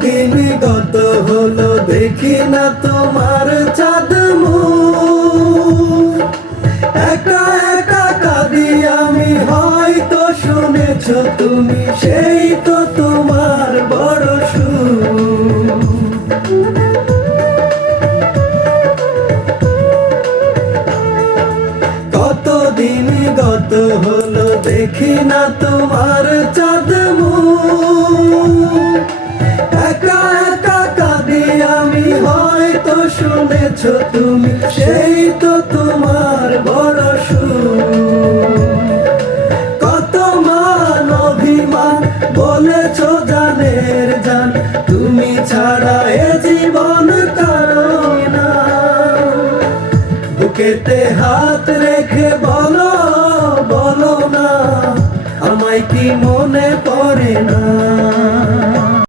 দিন কত হলো দেখি না তোমার চাঁদ মুখ। একা একা কাঁদি আমি, হয়তো শুনেছো তুমি, সেই তো তোমার বড় সুখ। কতদিন গত হলো দেখি না তোমার চাঁদ মুখ। একা একা কাঁদি আমি, হয়তো শুনেছো তুমি, সেই তো তোমার বড় সুখ। কত মান অভিমান বলেছো জানের জান, তুমি ছাড়া এ জীবন কারো না। বুকেতে হাত রেখে বলো, বলো না, আমায় কি মনে পড়ে না?